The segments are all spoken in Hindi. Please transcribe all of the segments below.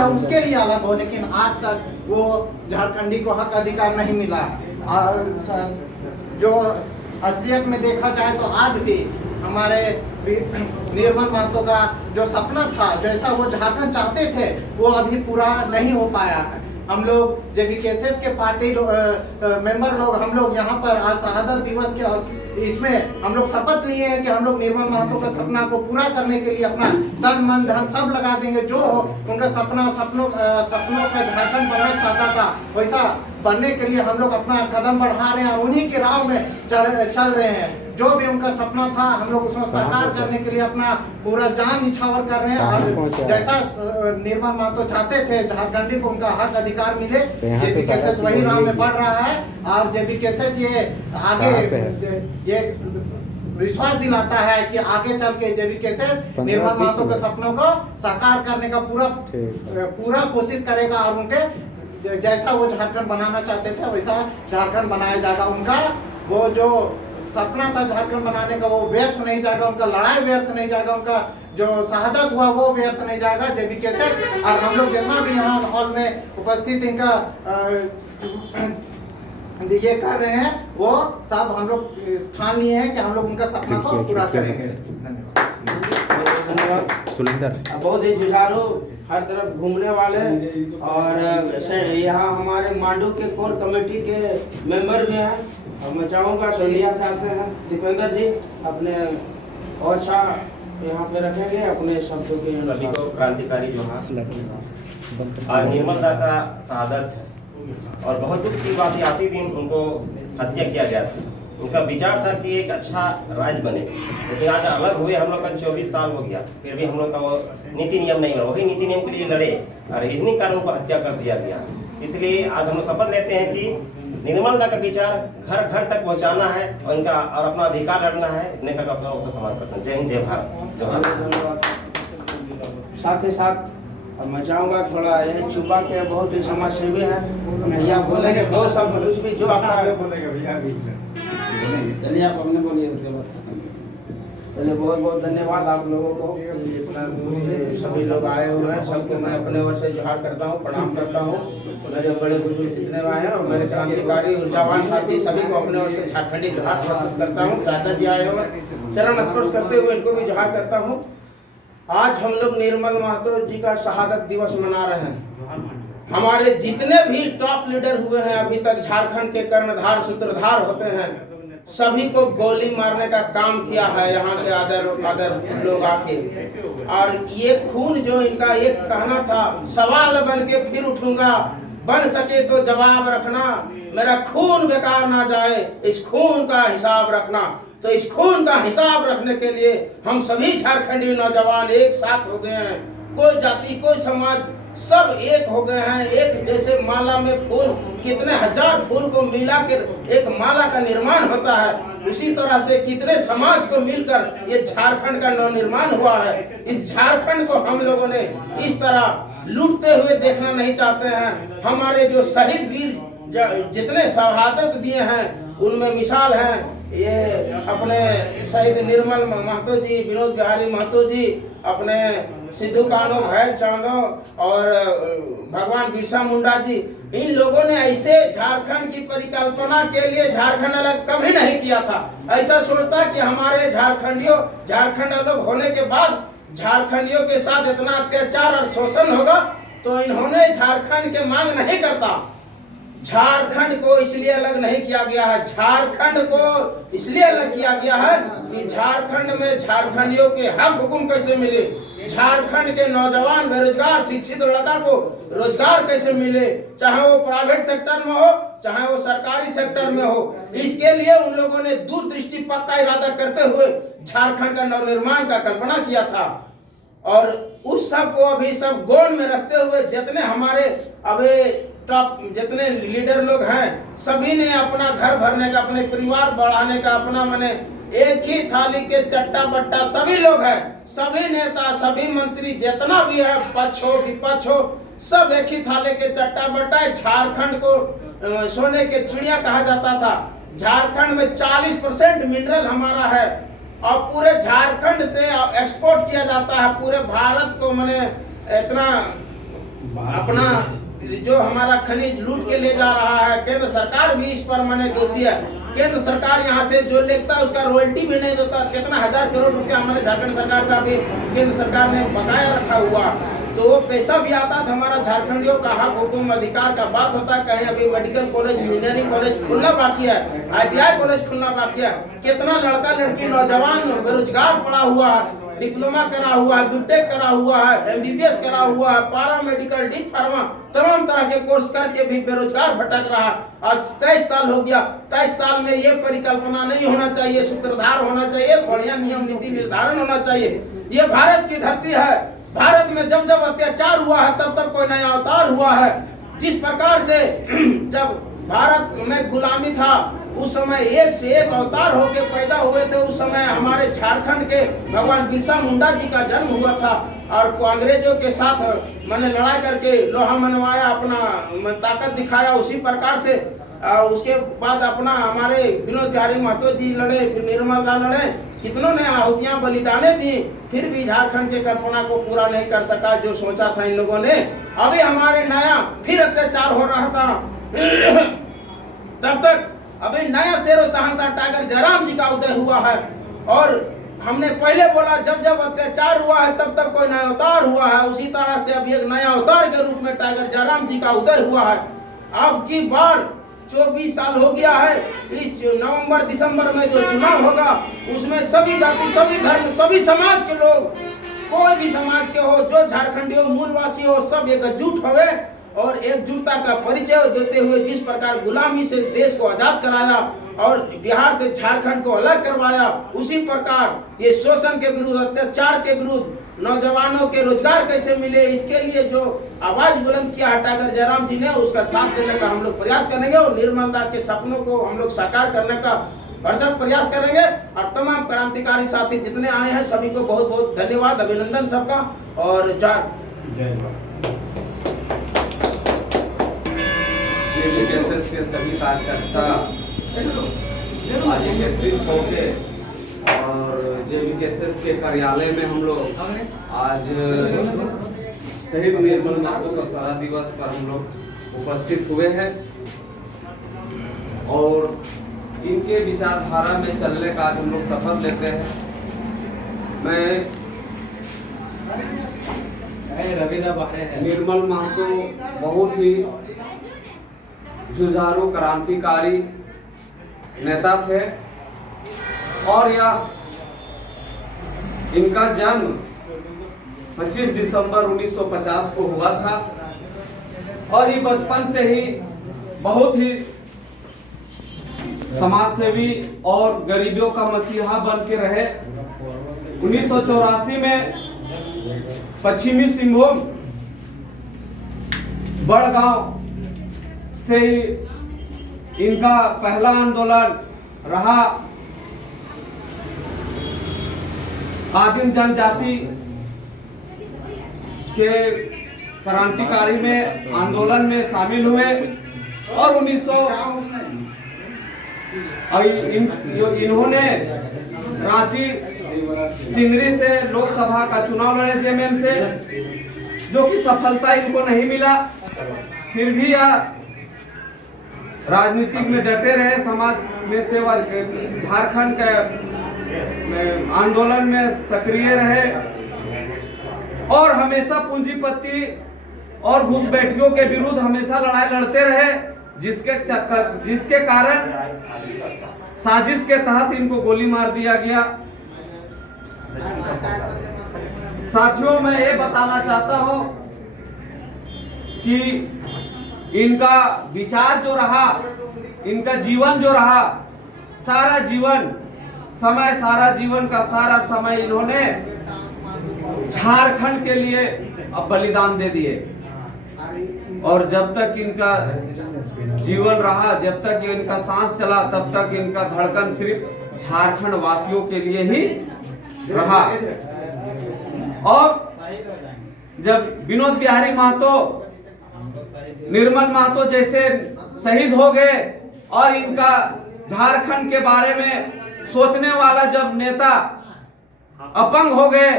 अधिकार उसके लिए अलग हो, लेकिन आज तक वो झारखंडी को हक अधिकार नहीं मिला। जो असलियत में देखा जाए तो आज भी हमारे निर्मल महतो का जो सपना था, जैसा वो झारखंड चाहते थे, वो अभी पूरा नहीं हो पाया है। हम लोग जेबीकेएसएस के पार्टी मेंबर लोग, हम लोग यहाँ पर आज शहादत दिवस के इसमें हम लोग शपथ लिए हैं कि हम लोग निर्मल महतो का सपना को पूरा करने के लिए अपना तन मन धन सब लगा देंगे। जो हो उनका सपनों का झारखंड बनना चाहता था, वैसा बनने के लिए हम लोग अपना कदम बढ़ा रहे हैं और उन्हीं के राह में चल रहे हैं। जो भी उनका सपना था, हम लोग उसको साकार करने के लिए अपना पूरा जान निछावर कर रहे हैं। और जैसा निर्मल महतो चाहते थे झारखंडी को उनका हक अधिकार मिले, जेबीकेएसएस वही राह में बढ़ रहा है। और जेबीकेएसएस ये आगे ये विश्वास दिलाता है कि आगे चल के जेबीकेएसएस निर्मल महतो के सपनों को साकार करने का पूरा कोशिश करेगा और उनके जैसा वो झारखंड बनाना चाहते थे वैसा झारखंड बनाया जाएगा। उनका वो जो सपना था झारखंड बनाने का, वो व्यर्थ नहीं जाएगा, उनका लड़ाई व्यर्थ नहीं जाएगा, उनका जो शहादत हुआ वो व्यर्थ नहीं जाएगा। जेबीकेएसएस और हम लोग जितना भी यहाँ हॉल में उपस्थित इनका ये कर रहे हैं, वो सब हम लोग ठान लिए हैं कि हम लोग उनका सपना को पूरा करेंगे। धन्यवाद सुलिंदर। बहुत ही जुझारू, हर तरफ घूमने वाले, और यहाँ हमारे मांडू के कोर कमेटी के मेंबर भी हैं। और मैं चाहूँगा सोनिया साहब हैं, दीपेंद्र जी अपने और अच्छा यहाँ पे रखेंगे अपने शब्दों के। सभी को क्रांतिकारी जो आज निर्मल दा का शहादत है, और बहुत दुख की बात आखिरी दिन उनको हत्या किया गया था। उनका विचार था कि एक अच्छा राज्य बने, लेकिन आज अलग हुए हम लोग का 24 साल हो गया, फिर भी हम लोग का वो नीति नियम नहीं बना। वही नीति नियम के लिए लड़े और इन्हीं कारणों को हत्या कर दिया गया। इसलिए आज हम लोग शपथ लेते हैं कि निर्मल दा का विचार घर घर तक पहुंचाना है और इनका और अपना अधिकार लड़ना है, इतने का अपना सम्मान करना है। जय हिंद, जय भारत, जय भारत। साथ ही साथ मैं चाहूँगा थोड़ा ये चुपा के बहुत ही समाज सेवी है, भैया बोलेंगे दो शब्द कुछ भी जो आपका बोलेगा भैया भी। चलिए आप अपने बोलिए उसके बाद। चलिए बहुत बहुत धन्यवाद आप लोगों को, सभी लोग आए हुए हैं, सबको मैं अपने ओर से जोहार करता हूँ, प्रणाम करता हूँ। मेरे बड़े बुजुर्ग जितने आए हैं और मेरे क्रांतिकारी ऊर्जावान साथी सभी को अपने ओर से झारखंडी जोहार करता हूँ। चाचा जी आए हुए, चरण स्पर्श करते हुए इनको भी जोहार करता हूँ। आज हम लोग निर्मल महतो जी का शहादत दिवस मना रहे हैं। हमारे जितने भी टॉप लीडर हुए हैं अभी तक झारखंड के कर्णधार सूत्रधार होते हैं, सभी को गोली मारने का काम किया है यहाँ के आदर लोग आके। और ये खून जो इनका एक कहना था, सवाल बन के फिर उठूंगा, बन सके तो जवाब रखना, मेरा खून बेकार ना जाए, इस खून का हिसाब रखना। तो इस खून का हिसाब रखने के लिए हम सभी झारखंडी नौजवान एक साथ हो गए हैं। कोई जाति, कोई समाज, सब एक हो गए हैं। एक जैसे माला में फूल कितने हजार फूल को मिला कर एक माला का निर्माण होता है, उसी तरह से कितने समाज को मिलकर ये झारखंड का नवनिर्माण हुआ है। इस झारखंड को हम लोगों ने इस तरह लूटते हुए देखना नहीं चाहते हैं। हमारे जो शहीद वीर जितने शहादत दिए हैं उनमें मिसाल हैं ये अपने शहीद निर्मल महतो जी, विनोद बिहारी महतो जी, अपने सिद्धू कान्हू, भैल चांदो और भगवान बिरसा मुंडा जी। इन लोगों ने ऐसे झारखंड की परिकल्पना के लिए झारखंड अलग कभी नहीं किया था। ऐसा सोचता कि हमारे झारखंड अलग होने के बाद झारखंडियों के साथ इतना अत्याचार और शोषण होगा, तो इन्होंने झारखंड के मांग नहीं करता। झारखंड को इसलिए अलग नहीं किया गया है, झारखंड को इसलिए अलग किया गया है कि झारखंड में झारखंडियों के हक हुकुम कैसे मिले, झारखंड के नौजवान बेरोजगार शिक्षित लड़का को रोजगार कैसे मिले, चाहे वो प्राइवेट सेक्टर में हो चाहे वो सरकारी सेक्टर में हो। इसके लिए उन लोगों ने दूरदृष्टि पक्का इरादा करते हुए झारखंड का नवनिर्माण का कल्पना किया था। और उस सब को अभी सब गौण में रखते हुए जितने हमारे अभी टॉप जितने लीडर लोग हैं, सभी ने अपना घर भरने का, अपने परिवार बढ़ाने का, अपना मैंने एक ही थाली के चट्टा बट्टा सभी लोग हैं, सभी नेता, सभी मंत्री, जितना भी है, पक्ष हो विपक्ष हो, सब एक ही थाली के चट्टा बट्टा है। झारखंड को सोने के चिड़िया कहा जाता था। झारखंड में 40% मिनरल हमारा है और पूरे झारखंड से एक्सपोर्ट किया जाता है पूरे भारत को। मैंने इतना अपना जो हमारा खनिज लूट के ले जा रहा है। केंद्र सरकार भी इस पर माने दोषी है। केंद्र सरकार यहाँ से जो लेता है उसका रॉयल्टी भी नहीं देता। कितना 1000 करोड़ रुपया हमारे झारखंड सरकार का भी केंद्र सरकार ने बकाया रखा हुआ, तो वो पैसा भी आता था। हमारा झारखंडियों का हक हुकुम अधिकार का बात होता है। कहीं अभी मेडिकल कॉलेज, इंजीनियरिंग कॉलेज खुलना बाकी है, ITI कॉलेज खुलना बाकी है। कितना लड़का लड़की नौजवान बेरोजगार पड़ा हुआ है, डिप्लोमा करा हुआ है, बीटेक करा हुआ है, MBBS करा हुआ है, पारा मेडिकल, डी फार्मा, तमाम तरह के कोर्स करके भी बेरोजगार भटक रहा है। आज 23 साल हो गया। 23 साल में ये परिकल्पना नहीं होना चाहिए, सूत्रधार होना चाहिए, बढ़िया नियम नीति निर्धारण होना चाहिए। ये भारत की धरती है। भारत में जब जब अत्याचार हुआ है तब तब कोई नया अवतार हुआ है। जिस प्रकार से जब भारत में गुलामी था उस समय एक से एक अवतार होके पैदा हुए थे। उस समय हमारे झारखंड के भगवान बिरसा मुंडा जी का जन्म हुआ था और अंग्रेजों के साथ मैंने लड़ाई करके लोहा मनवाया, अपना ताकत दिखाया। उसी प्रकार से उसके बाद अपना हमारे विनोद बिहारी महतो जी लड़े, फिर निर्मल दा लड़े, कितनों ने आहुतियां बलिदानें दी, फिर भी झारखंड के कल्पना को पूरा नहीं कर सका जो सोचा था इन लोगों ने। अभी हमारे नया फिर अत्याचार हो रहा था तब तक अभी नया शेरो शहंशाह टाइगर जयराम जी का उदय हुआ है। और हमने पहले बोला जब जब अत्याचार हुआ है तब तक कोई नया अवतार हुआ है। उसी तरह से अभी एक नया अवतार के रूप में टाइगर जयराम जी का उदय हुआ है। अब की बार 24 साल हो गया है। इस नवंबर दिसंबर में जो चुनाव होगा उसमें सभी जाति, सभी धर्म, सभी समाज के लोग, कोई भी समाज के हो, जो झारखंडी हो, मूलवासी हो, सब एकजुट हुए और एकजुटता का परिचय देते हुए जिस प्रकार गुलामी से देश को आजाद कराया और बिहार से झारखंड को अलग करवाया, उसी प्रकार ये शोषण के विरुद्ध, अत्याचार के विरुद्ध, नौजवानों के रोजगार कैसे मिले, इसके लिए जो आवाज बुलंद किया है टाइगर जयराम जी ने, उसका साथ देने का हम लोग प्रयास करेंगे और निर्मलता के सपनों को हम लोग साकार करने का भरसक प्रयास करेंगे। और तमाम क्रांतिकारी साथी जितने आए हैं सभी को बहुत बहुत धन्यवाद, अभिनंदन सबका और जय जेबीकेएसएस के सभी कार्यकर्ता आज एकत्रित होके और जेबीकेएसएस के कार्यालय में हम लोग आज शहीद निर्मल महतो का शहादत दिवस पर हम लोग उपस्थित हुए हैं और इनके विचारधारा में चलने का आज हम लोग शपथ लेते हैं। मैं निर्मल महतो बहुत ही जुझारू क्रांतिकारी नेता थे और यह इनका जन्म 25 दिसंबर 1950 को हुआ था और ये बचपन से ही बहुत ही समाज सेवी और गरीबों का मसीहा बन के रहे। 1984 में पश्चिमी सिंहभूम बड़गांव से इनका पहला आंदोलन रहा। आदिम जनजाति के क्रांतिकारी में आंदोलन में शामिल हुए और इन्होंने रांची सिंदरी से लोकसभा का चुनाव लड़े जेएमएम से, जो कि सफलता इनको नहीं मिला। फिर भी यह राजनीति में डटे रहे, समाज में सेवा, झारखंड के आंदोलन में सक्रिय रहे और हमेशा पूंजीपति और घुसपैठियों के विरुद्ध हमेशा लड़ाई लड़ते रहे, जिसके कारण साजिश के तहत इनको गोली मार दिया गया। साथियों, मैं ये बताना चाहता हूं कि इनका विचार जो रहा, इनका जीवन जो रहा, सारा जीवन का सारा समय इन्होंने झारखंड के लिए अब बलिदान दे दिए और जब तक इनका जीवन रहा, जब तक इनका सांस चला, तब तक इनका धड़कन सिर्फ झारखंड वासियों के लिए ही रहा। और जब विनोद बिहारी महतो, निर्मल महतो जैसे शहीद हो गए और इनका झारखंड के बारे में सोचने वाला जब नेता अपंग हो गए,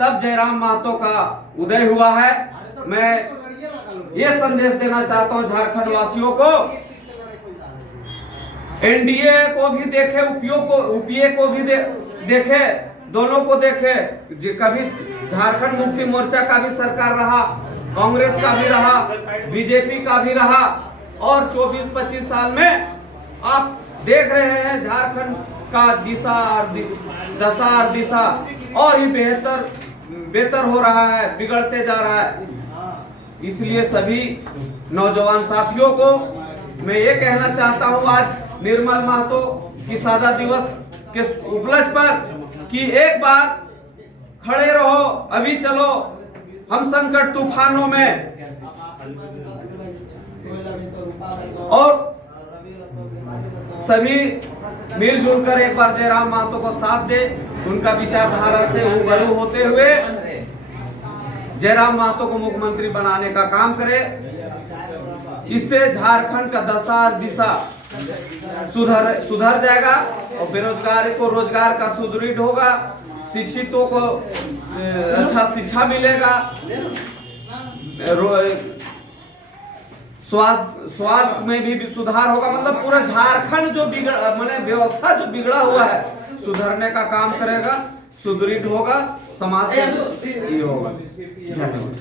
तब जयराम महतो का उदय हुआ है। मैं ये संदेश देना चाहता हूं झारखंड वासियों को। एनडीए को भी देखे, यूपीए को भी देखे, दोनों को देखे। कभी झारखंड मुक्ति मोर्चा का भी सरकार रहा, कांग्रेस का भी रहा, बीजेपी का भी रहा, और 24-25 साल में आप देख रहे हैं झारखंड का दशा और दिशा और ही बेहतर हो रहा है, बिगड़ते जा रहा है। इसलिए सभी नौजवान साथियों को मैं ये कहना चाहता हूं आज निर्मल महतो की सादा दिवस के उपलक्ष्य पर कि एक बार खड़े रहो, अभी चलो हम संकट तूफानों में, और सभी मिलजुल कर एक बार जयराम महतो को साथ दे, उनका विचारधारा से रूबरू होते हुए जयराम महतो को मुख्यमंत्री बनाने का काम करे। इससे झारखंड का दशा और दिशा सुधर जाएगा और बेरोजगारी को रोजगार का सुदृढ़ होगा, शिक्षितों को अच्छा शिक्षा मिलेगा, स्वास्थ्य में भी सुधार होगा। मतलब पूरा झारखंड जो व्यवस्था जो बिगड़ा हुआ है सुधरने का काम करेगा, सुदृढ़ होगा, समाज से ये होगा। धन्यवाद।